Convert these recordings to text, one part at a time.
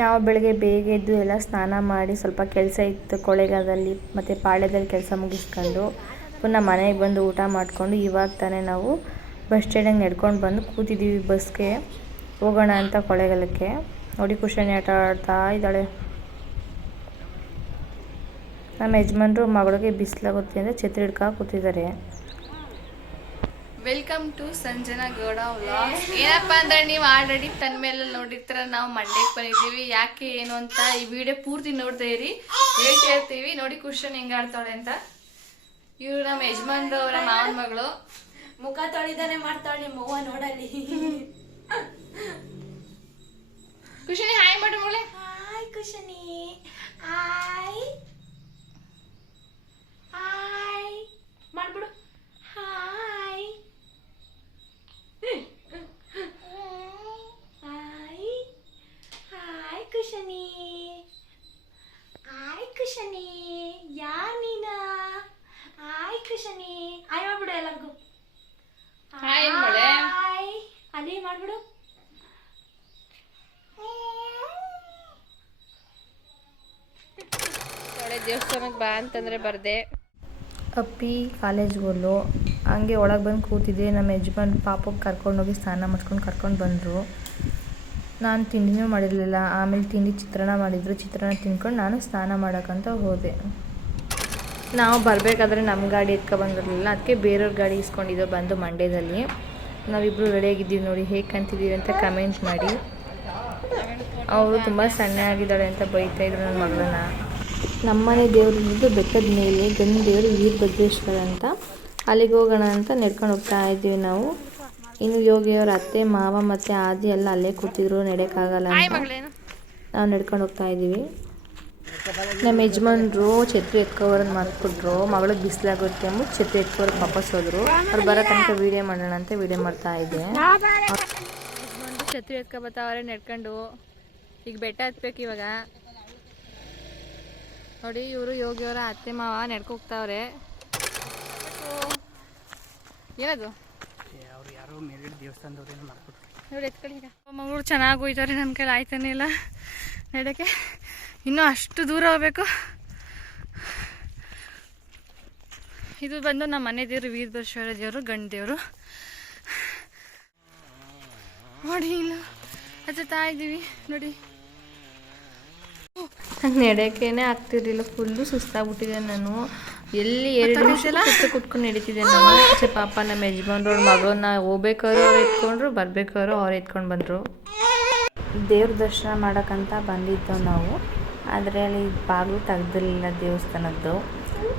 ನಾವು ಬೆಳಗ್ಗೆ ಬೇಗ ಎದ್ದು ಎಲ್ಲ ಸ್ನಾನ ಮಾಡಿ ಸ್ವಲ್ಪ ಕೆಲಸ ಇತ್ತು ಕೊಳ್ಳೆಗಾಲದಲ್ಲಿ ಮತ್ತು ಪಾಳ್ಯದಲ್ಲಿ ಕೆಲಸ ಮುಗಿಸ್ಕೊಂಡು ಪುನಃ ಮನೆಗೆ ಬಂದು ಊಟ ಮಾಡಿಕೊಂಡು ಇವಾಗ ತಾನೇ ನಾವು ಬಸ್ ಸ್ಟ್ಯಾಂಡಿಗೆ ನಡ್ಕೊಂಡು ಬಂದು ಕೂತಿದ್ದೀವಿ ಬಸ್ಗೆ ಹೋಗೋಣ ಅಂತ ಕೊಳ್ಳೆಗಾಲಕ್ಕೆ. ನೋಡಿ ಕುಶಾನಿ ಆಟ ಆಡ್ತಾ ಇದ್ದಾಳೆ. ನಮ್ಮ ಯಜಮಾನ್ರು ಮಗಳಿಗೆ ಬಿಸಿಲಾಗುತ್ತೆ ಅಂದರೆ ಛತ್ರಿ ಹಿಡ್ಕೊ ಕೂತಿದ್ದಾರೆ. Welcome to Sanjana Gowda vlogs. ಏನಪ್ಪ ಅಂದ್ರೆ ನೀವು ಆಲ್ರೆಡಿ ತನ್ನ ಮೇಲೆ ನೋಡಿರ್ತೀರ, ನಾವು ಮಂಡ್ಯಕ್ಕೆ ಬಂದಿದ್ದೀವಿ. ಯಾಕೆ ಏನು ಅಂತ ಈ ವಿಡಿಯೋ ಪೂರ್ತಿ ನೋಡ್ತಾ ಇರಿ, ಹೇಳ್ತಾ ಇರ್ತೀವಿ. ನೋಡಿ ಕುಶನ್ ಹೆಂಗ ಆಡ್ತಾಳೆ ಅಂತ. ಇವ್ರು ನಮ್ಮ ಯಜಮಾನ್ರು ಅವರ ಮಾವನ ಮಗಳು. ಮುಖ ತೊಳಿದಾನೆ ಮಾಡ್ತಾಳೆ ನಿಮ್ಮ ಅವ್ವ ನೋಡಲಿ. ಕುಶನಿ ಹಾಯ್ ಮಾಡು ಮಗಳೇ. ಹಾಯ್ ಕುಶನಿ, ಹಾಯ್ ಹಾಯ್ ಮಾಡ್ಬಿಡು. Hi hi hi Kushani, hi Kushani. ಯಾರ್ ನೀನ? ಹಾಯ್ ಕುಶನಿ, ಹಾಯ್ ಮಾಡ್ಬಿಡು ಎಲ್ಲರಿಗೂ. ಹಾಯ್ ಮಳೆ. ಹಾಯ್ ಅದೇ ಮಾಡ್ಬಿಡು. ದೇವಸ್ಥಾನಕ್ಕೆ ಬಾ ಅಂತಂದ್ರೆ ಬರ್ದೆ. ಅಪ್ಪಿ ಕಾಲೇಜ್ಗೆ ಹೋದ್ಲು, ಹಂಗೆ ಒಳಗೆ ಬಂದು ಕೂತಿದ್ದೆ. ನಮ್ಮ ಯಜಮಾನ್ ಪಾಪಕ್ಕೆ ಕರ್ಕೊಂಡೋಗಿ ಸ್ನಾನ ಮಾಡ್ಕೊಂಡು ಕರ್ಕೊಂಡು ಬಂದರು. ನಾನು ತಿಂಡಿನೂ ಮಾಡಿರಲಿಲ್ಲ. ಆಮೇಲೆ ತಿಂಡಿ ಚಿತ್ರಾನ್ನ ಮಾಡಿದರು. ಚಿತ್ರಾನ್ನ ತಿನ್ಕೊಂಡು ನಾನು ಸ್ನಾನ ಮಾಡೋಕ್ಕಂತ ಹೋದೆ. ನಾವು ಬರಬೇಕಾದ್ರೆ ನಮ್ಮ ಗಾಡಿ ಎತ್ಕೊಬಂದಿರಲಿಲ್ಲ, ಅದಕ್ಕೆ ಬೇರೆಯವ್ರ ಗಾಡಿ ಇಸ್ಕೊಂಡಿದ್ದೋ ಬಂದು ಮಂಡ್ಯದಲ್ಲಿ. ನಾವಿಬ್ಬರು ರೆಡಿಯಾಗಿದ್ದೀವಿ. ನೋಡಿ ಹೇಗೆ ಕಾಣ್ತಿದ್ದೀವಿ ಅಂತ ಕಮೆಂಟ್ ಮಾಡಿ. ಅವರು ತುಂಬ ಸಣ್ಣ ಆಗಿದ್ದಾಳೆ ಅಂತ ಬೈತಾಯಿದ್ರು ನನ್ನ ಮಗಳನ್ನ. ನಮ್ಮನೆ ದೇವರು ಇದ್ದು ಬೆಟ್ಟದ ಮೇಲೆ ಗಂಡು ದೇವರು ವೀರಭದ್ರೇಶ್ವರ ಅಂತ, ಅಲ್ಲಿಗೆ ಹೋಗೋಣ ಅಂತ ನಡ್ಕೊಂಡು ಹೋಗ್ತಾ ಇದ್ದೀವಿ ನಾವು. ಇನ್ನು ಯೋಗಿಯವರ ಅತ್ತೆ ಮಾವ ಮತ್ತು ಆದಿ ಎಲ್ಲ ಅಲ್ಲೇ ಕೂತಿದ್ರು, ನಡೆಯೋಕ್ಕಾಗಲ್ಲ ಅಂತ ನಾವು ನಡ್ಕೊಂಡು ಹೋಗ್ತಾ ಇದ್ದೀವಿ. ನಮ್ಮ ಯಜಮಾನ್ರು ಛತ್ರಿ ಎತ್ಕೋಬರೋದು ಮರ್ತ್ಬಿಟ್ರು. ಮಗಳಿಗೆ ಬಿಸಿಲಾಗುತ್ತೆ ಅಂದ್ಬಿಟ್ಟು ಛತ್ರಿ ಎತ್ಕೋಬರೋದು ವಾಪಸ್ ಹೋದ್ರು. ಅವ್ರು ಬರೋ ತನಕ ವೀಡಿಯೋ ಮಾಡೋಣ ಅಂತ ವೀಡಿಯೋ ಮಾಡ್ತಾ ಇದ್ದೆ. ಛತ್ರಿ ಎತ್ಕೊಬತ್ತವ್ರೆ ನಡ್ಕೊಂಡು. ಈಗ ಬೆಟ್ಟ ಹತ್ಬೇಕು ಇವಾಗ. ನೋಡಿ ಇವರು ಯೋಗಿಯವರ ಅತ್ತೆ ಮಾವ ನಡ್ಕೊ ಹೋಗ್ತಾವ್ರೆ. ಏನದು ನೋಡಿ ಎತ್ಕೊಳ್ಳಿ. ಮಗಳು ಚೆನ್ನಾಗಿ ಹೋಯ್ತಾರೆ, ನಮ್ಮ ಕೈಲಿ ಆಯ್ತಾನೆ ಇಲ್ಲ ನಡೆಯೋಕ್ಕೆ. ಇನ್ನೂ ಅಷ್ಟು ದೂರ ಹೋಗ್ಬೇಕು. ಇದು ಬಂದು ನಮ್ಮ ಮನೆ ದೇವರು ವೀರಭದ್ರೇಶ್ವರ ದೇವರು, ಗಂಡು ದೇವರು. ನೋಡಿ ಇಲ್ಲ ಹತ್ತಾ ಇದ್ದೀವಿ ನೋಡಿ. ನಂಗೆ ನಡೆಯೋಕ್ಕೇನೆ ಆಗ್ತಿರ್ಲಿಲ್ಲ, ಫುಲ್ಲು ಸುಸ್ತಾಗ್ಬಿಟ್ಟಿದೆ. ನಾನು ಎಲ್ಲಿ 2 ನಿಮಿಷ ಕುತ್ಕೊಂಡು ನಡೀತಿದ್ದೆ ನಾನು. ಪಾಪ ನಮ್ಮ ಯಜಮಾನ್ರವ್ರ ಮಗಳನ್ನ ಹೋಗ್ಬೇಕಾದ್ರು ಅವ್ರು ಎತ್ಕೊಂಡ್ರು, ಬರ್ಬೇಕಾದ್ರು ಅವ್ರು ಎತ್ಕೊಂಡು ಬಂದರು. ದೇವ್ರ ದರ್ಶನ ಮಾಡೋಕ್ಕಂತ ಬಂದಿದ್ದೆವು ನಾವು, ಆದರೆ ಅಲ್ಲಿ ಬಾಗಿಲು ತೆಗ್ದಿರಲಿಲ್ಲ ದೇವಸ್ಥಾನದ್ದು.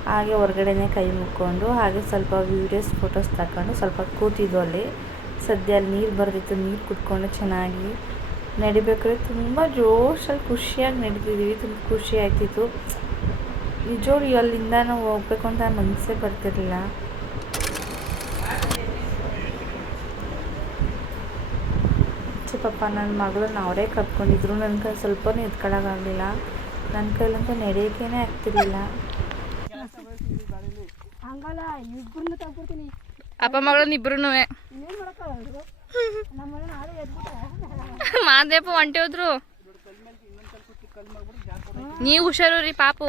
ಹಾಗೆ ಹೊರಗಡೆನೇ ಕೈ ಮುಕ್ಕೊಂಡು ಹಾಗೆ ಸ್ವಲ್ಪ ವೀಡಿಯೋಸ್ ಫೋಟೋಸ್ ತಗೊಂಡು ಸ್ವಲ್ಪ ಕೂತಿದ್ವು ಅಲ್ಲಿ. ಸದ್ಯ ಅಲ್ಲಿ ನೀರು ಬರ್ತಿತ್ತು, ನೀರು ಕುತ್ಕೊಂಡು ಚೆನ್ನಾಗಿ ನಡಿಬೇಕಾದ್ರೆ ತುಂಬ ಜೋಶಲ್ಲಿ ಖುಷಿಯಾಗಿ ನಡೀತಿದ್ದೀವಿ. ತುಂಬ ಖುಷಿ ಆಗ್ತಿತ್ತು ನಿಜೋಡಿ. ಅಲ್ಲಿಂದ ನಾವು ಹೋಗ್ಬೇಕು ಅಂತ ಮನಸ್ಸೇ ಬರ್ತಿರಲಿಲ್ಲ. ಪಾಪ ನನ್ನ ಮಗಳನ್ನ ಅವರೇ ಕರ್ಕೊಂಡಿದ್ರು. ನನ್ನ ಕೈ ಸ್ವಲ್ಪನೂ ಎತ್ಕೊಳ್ಳೋಕ್ಕಾಗಲಿಲ್ಲ. ನನ್ನ ಕೈಲಂತೂ ನಡೆಯೋಕ್ಕೇ ಆಗ್ತಿರ್ಲಿಲ್ಲ. ಅಪ್ಪ ಮಗಳನ್ನ ಇಬ್ರು ಮಾದೇಪ ಒಂಟೆ ಹೋದ್ರು. ನೀವು ಹುಷಾರು ರೀ ಪಾಪು,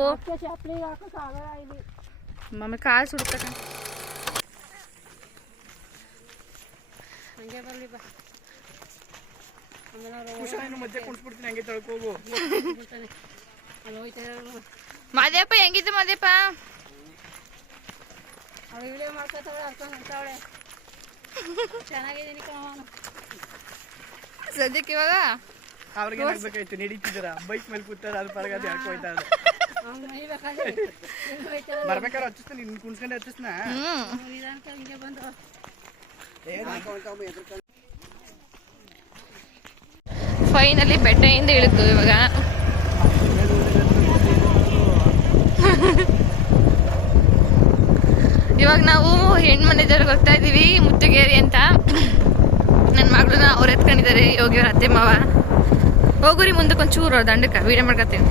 ಮಮ್ಮಿ ಕಾಲು ಸುಡ್ತಕ್ಕ. ಮಾದೇಪ ಹೆಂಗಿತ್ತು ಮಾದೇಪ? ಚೆನ್ನಾಗಿದ್ದೀನಿ ಸದ್ಯಕ್ಕೆ. ಇವಾಗ ಅವ್ರಿಗೆ ಏನಾಗಬೇಕಾಯ್ತು, ನಡೀತಿದ್ದೀರಾ ಬೈಕ್ ಮೇಲೆ ಕೂತಾರ, ಅದು ಪರಗಾದ ಹಾಕೋಯ್ತಾ ಬರ್ಬೇಕಾದ್ರೆ ಹಚ್ಚಿಸ್ತ ನಿನ್ ಕುಣ್ಸ್ಕೊಂಡೆ ಹಚ್ಚಿಸ್ನ. ಫೈನಲಿ ಬೆಟ್ಟದಿಂದ ಇಳಿತು ಇವಾಗ. ಇವಾಗ ನಾವು ಹೆಣ್ಮನೆ ದೇವ್ರಿಗೆ ಹೋಗ್ತಾ ಇದೀವಿ, ಮುತ್ತಗೇರಿ ಅಂತ. ನನ್ನ ಮಗಳನ್ನ ಅವ್ರು ಎತ್ಕೊಂಡಿದ್ದಾರೆ, ಯೋಗಿಯವ್ರ ಅತ್ತೆ ಮಾವ. ಹೋಗುರಿ ಮುಂದಕ್ಕೆ ಒಂಚೂರು ದಂಡಕ್ಕೆ ವೀಡಿಯೋ ಮಾಡ್ಕೊತೀನಿ.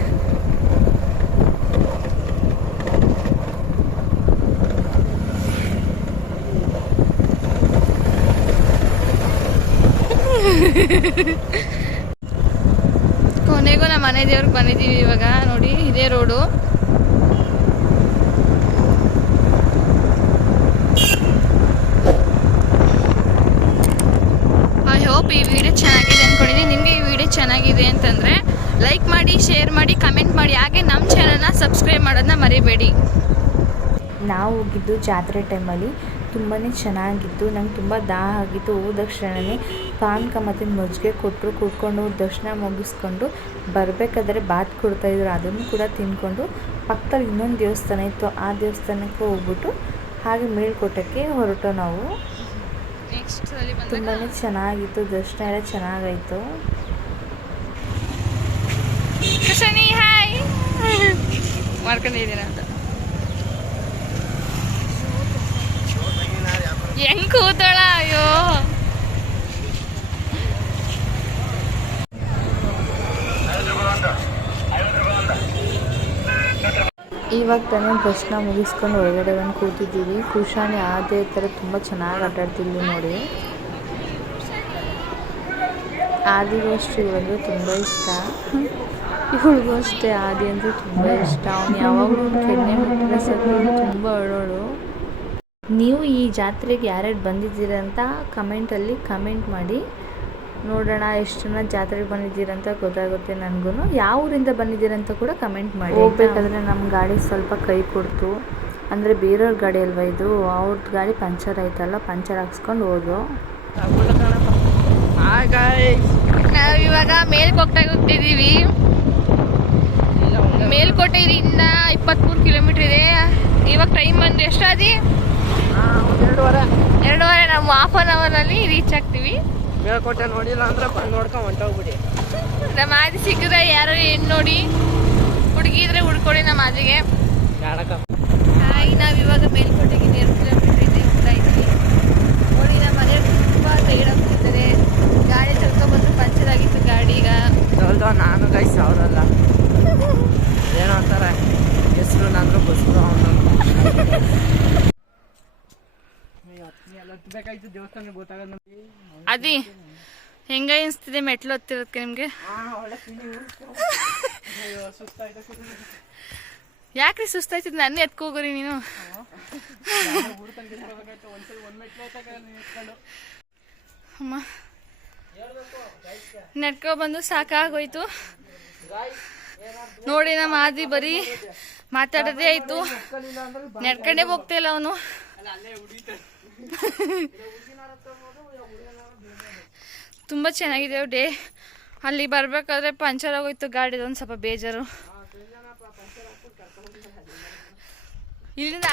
ಕೊನೆಗೂ ನಮ್ಮ ಮನೆ ದೇವ್ರಿಗೆ ಬಂದಿದ್ದೀವಿ ಇವಾಗ. ನೋಡಿ ಇದೇ ರೋಡು. ಐ ಹೋಪ್ ಈ ವಿಡಿಯೋ ಚೆನ್ನಾಗಿದೆ ಅಂದ್ಕೊಂಡಿದ್ದೀನಿ. ನಿಮಗೆ ಈ ವಿಡಿಯೋ ಚೆನ್ನಾಗಿದೆ ಅಂತಂದರೆ ಲೈಕ್ ಮಾಡಿ, ಶೇರ್ ಮಾಡಿ, ಕಮೆಂಟ್ ಮಾಡಿ. ಹಾಗೆ ನಮ್ಮ ಚಾನಲ್ನ ಸಬ್ಸ್ಕ್ರೈಬ್ ಮಾಡೋದನ್ನ ಮರಿಬೇಡಿ. ನಾವು ಹೋಗಿದ್ದು ಜಾತ್ರೆ ಟೈಮಲ್ಲಿ ತುಂಬಾ ಚೆನ್ನಾಗಿತ್ತು. ನಂಗೆ ತುಂಬ ದಾಹ ಆಗಿತ್ತು. ಹೋದ ತಕ್ಷಣವೇ ಪಾನಕ ಮತ್ತು ಮಜ್ಜಿಗೆ ಕೊಟ್ಟರು. ಕುಡ್ಕೊಂಡು ದರ್ಶನ ಮುಗಿಸ್ಕೊಂಡು ಬರಬೇಕಾದ್ರೆ ಬಾತ್ ಕೊಡ್ತಾಯಿದ್ರು, ಅದನ್ನು ಕೂಡ ತಿಂದ್ಕೊಂಡು ಪಕ್ಕದಲ್ಲಿ ಇನ್ನೊಂದು ದೇವಸ್ಥಾನ ಇತ್ತು, ಆ ದೇವಸ್ಥಾನಕ್ಕೆ ಹೋಗ್ಬಿಟ್ಟು ಹಾಗೆ ಮೇಲ್ಕೋಟಕ್ಕೆ ಹೊರಟು ನಾವು. ತುಂಬಾ ಚೆನ್ನಾಗಿತ್ತು, ದರ್ಶನ ಎಲ್ಲ ಚೆನ್ನಾಗಾಯಿತು. ಹಾಯ್ ಮಾಡ್ಕೊಂಡಿದ್ದೀನ ಅಂತ ಹೆಂಗ್ ಕೂತಾಳ. ಅಯ್ಯೋ ಇವಾಗ ತಾನೇ ದರ್ಶನ ಮುಗಿಸ್ಕೊಂಡು ಒಳಗಡೆ ಬಂದು ಕೂತಿದ್ದೀವಿ. ಕುಶಾನಿ ಅದೇ ಥರ ತುಂಬ ಚೆನ್ನಾಗಿ ಆಟಾಡ್ತಿದ್ವಿ ನೋಡಿ. ಆದಿಗೂ ಅಷ್ಟೇ ಇವಳಿಗೂ ತುಂಬ ಇಷ್ಟ, ಇವಳಿಗೂ ಅಷ್ಟೇ. ಆದಿ ಅಂದರೆ ತುಂಬ ಇಷ್ಟ. ಅವನು ಯಾವಾಗಲೂ ಕೆನ್ನೆ ಮುಟ್ಟಿದ್ರೆ ಸಾಕು ತುಂಬ ಅಳೋಳು. ನೀವು ಈ ಜಾತ್ರೆಗೆ ಯಾರ್ಯಾರು ಬಂದಿದ್ದೀರ ಅಂತ ಕಮೆಂಟಲ್ಲಿ ಕಮೆಂಟ್ ಮಾಡಿ ನೋಡೋಣ. ಎಷ್ಟು ಜನ ಜಾತ್ರೆಗೆ ಬಂದಿದ್ದೀರಂತ ಗೊತ್ತಾಗುತ್ತೆ ನನಗೂ. ಯಾವ ಊರಿಂದ ಬಂದಿದ್ದೀರಂತ ಕೂಡ ಕಮೆಂಟ್ ಮಾಡಿ. ಹೋಗ್ಬೇಕಾದ್ರೆ ನಮ್ಮ ಗಾಡಿ ಸ್ವಲ್ಪ ಕೈ ಕೊಡ್ತು, ಅಂದರೆ ಬೇರೆಯವ್ರ ಗಾಡಿ ಅಲ್ವಾ ಇದು. ಅವ್ರದ್ದು ಗಾಡಿ ಪಂಚರ್ ಆಯ್ತಲ್ಲ, ಪಂಚರ್ ಹಾಕ್ಸ್ಕೊಂಡು ಹೋದ್ರು. ನಾವಿವಾಗ ಮೇಲ್ಕೋಟೆಗಿದ್ದೀವಿ. ಮೇಲ್ಕೋಟೆಯಿಂದ 23 ಕಿಲೋಮೀಟರ್ ಇದೆ. ಇವಾಗ ಟೈಮ್ ಬಂದು ಎಷ್ಟಾದಿ? 2:30. ನಾವು ½ ರೀಚ್ ಆಗ್ತೀವಿ. ಮೇಲ್ಕೋಟೆ ನೋಡಿಲ್ಲ ಅಂದ್ರೆ ಬಂದು ನೋಡ್ಕೊಂಡು ಹೊಂಟೋಗ್ಬಿಡಿ. ನಮ್ಮ ಆದಿ ಸಿಕ್ಕಿದ್ರೆ ಯಾರು ಹೆಣ್ಣು ನೋಡಿ, ಹುಡುಗಿ ಇದ್ರೆ ಹುಡ್ಕೊಡಿ ನಮ್ಮ ಆದಿಗೆ. ಹಾಯ್, ನಾವಿವಾಗ ಮೇಲ್ಕೋಟೆಗೆ 2 ಕಿಲೋಮೀಟರ್ ಇದೆ, ಹೋಗ್ತಾ ಇದ್ದೀವಿ. ನೋಡಿ ನಮ್ಮ ಮನೆಯವ್ರು ತುಂಬ ಟೈರ್ಡ್ ಆಗ್ತಿದ್ದಾರೆ. ಗಾಡಿ ತಳ್ಕೊಬಂದು ಪಂಚರ್ ಆಗಿತ್ತು ಗಾಡಿ. ಈಗ ನಾನು ಗೈಸ್ ಅವರಲ್ಲ, ಏನೋ ಅಂತಾರೆ ಹೆಸರು, ನಂದು ಬಸ್ರು. ಹತ್ಬೇಕಾಯ್ತು ದೇವಸ್ಥಾನ ಗೊತ್ತಾಗಲ್ಲ ನಮಗೆ. ಅದಿ ಹೆಂಗ ಅನಿಸ್ತಿದೆ ಮೆಟ್ಲು ಹತ್ತಿರೋದಕ್ಕೆ ನಿಮ್ಗೆ? ಯಾಕ್ರಿ ಸುಸ್ತಾಯ್ತಿದ್? ನನ್ನ ಎತ್ಕೋಗ್ರಿ ನೀನು. ಅಮ್ಮ ನೆಟ್ಕೊ ಬಂದು ಸಾಕಾಗೋಯ್ತು ನೋಡಿ. ನಮ್ಮ ಆದಿ ಬರೀ ಮಾತಾಡೋದೇ ಆಯ್ತು, ನೆಡ್ಕೊಂಡೇ ಹೋಗ್ತಾ ಇಲ್ಲ ಅವನು. ತುಂಬ ಚೆನ್ನಾಗಿದೆ ಡೇ. ಅಲ್ಲಿ ಬರ್ಬೇಕಾದ್ರೆ ಪಂಚರ್ ಆಗೋಯ್ತು ಗಾಡಿ, ಒಂದು ಸ್ವಲ್ಪ ಬೇಜಾರು. ಇಲ್ಲಿಂದ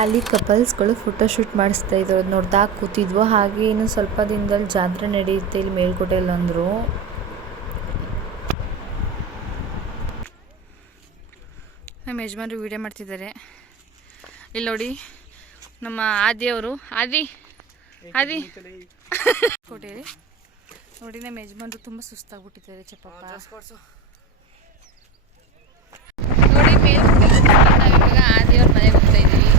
ಅಲ್ಲಿ ಕಪಲ್ಸ್ಗಳು ಫೋಟೋಶೂಟ್ ಮಾಡಿಸ್ತಾ ಇದ್ರು, ಅದು ನೋಡ್ದಾ ಕೂತಿದ್ವು. ಹಾಗೆ ಇನ್ನು ಸ್ವಲ್ಪ ದಿನದಲ್ಲಿ ಜಾತ್ರೆ ನಡೆಯುತ್ತೆ ಇಲ್ಲಿ ಮೇಲ್ಕೋಟೆಯಲ್ಲಿ ಅಂದರು. ನಮ್ಮ ಯಜಮಾನ್ರು ವಿಡಿಯೋ ಮಾಡ್ತಿದ್ದಾರೆ. ಇಲ್ಲಿ ನೋಡಿ ನಮ್ಮ ಆದಿಯವರು. ಆದಿ ಕೋಟೆಯಲ್ಲಿ ನೋಡಿ ನಮ್ಮ ಯಜಮಾನ್ರು ತುಂಬ ಸುಸ್ತಾಗ್ಬಿಟ್ಟಿದ್ದಾರೆ. ಚಪ್ಪಪ್ಪ ನೋಡಿ ಮೇಲ್ಕೋಟೆ. ನಾವಿವಾಗ ಆದಿಯವ್ರ ಮನೆಗೆ ಹೋಗ್ತಾ ಇದ್ದೀವಿ.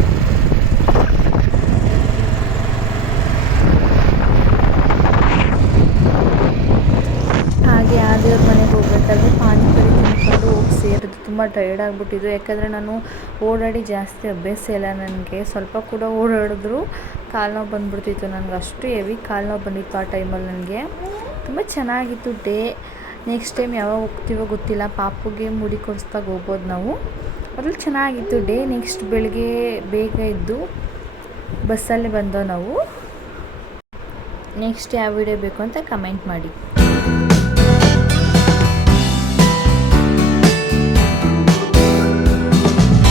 ಹಾಗೆ ಆದಿಯವ್ರ ಮನೆಗೆ ಹೋಗ್ಬೇಕಾದ್ರೆ ಪಾನಿಪುರಿ ತಿಂದ್ಕೊಂಡು ಹೋಗಿ ಸೇರಿದ್ದು. ತುಂಬ ಟೈರ್ಡ್ ಆಗಿಬಿಟ್ಟಿದ್ದು, ಯಾಕಂದರೆ ನಾನು ಓಡಾಡಿ ಜಾಸ್ತಿ ಅಭ್ಯಾಸ ಇಲ್ಲ ನನಗೆ. ಸ್ವಲ್ಪ ಕೂಡ ಓಡಾಡಿದ್ರು ಕಾಲು ನೋವು ಬಂದುಬಿಡ್ತಿತ್ತು ನನಗೆ, ಅಷ್ಟು ಹೆವಿ ಕಾಲು ನೋವು ಬಂದಿತ್ತು ಆ ಟೈಮಲ್ಲಿ ನನಗೆ. ತುಂಬ ಚೆನ್ನಾಗಿತ್ತು ಡೇ. ನೆಕ್ಸ್ಟ್ ಟೈಮ್ ಯಾವಾಗ ಹೋಗ್ತೀವೋ ಗೊತ್ತಿಲ್ಲ. ಪಾಪುಗೆ ಮುಡಿ ಕೊಡಿಸ್ದಾಗ ಹೋಗ್ಬೋದು ನಾವು. ಅದ್ರಲ್ಲಿ ಚೆನ್ನಾಗಿತ್ತು ಡೇ. ನೆಕ್ಸ್ಟ್ ಬೆಳಗ್ಗೆ ಬೇಗ ಇದ್ದು ಬಸ್ಸಲ್ಲೇ ಬಂದೋ ನಾವು. ನೆಕ್ಸ್ಟ್ ಯಾವ ವಿಡಿಯೋ ಬೇಕು ಅಂತ ಕಮೆಂಟ್ ಮಾಡಿ.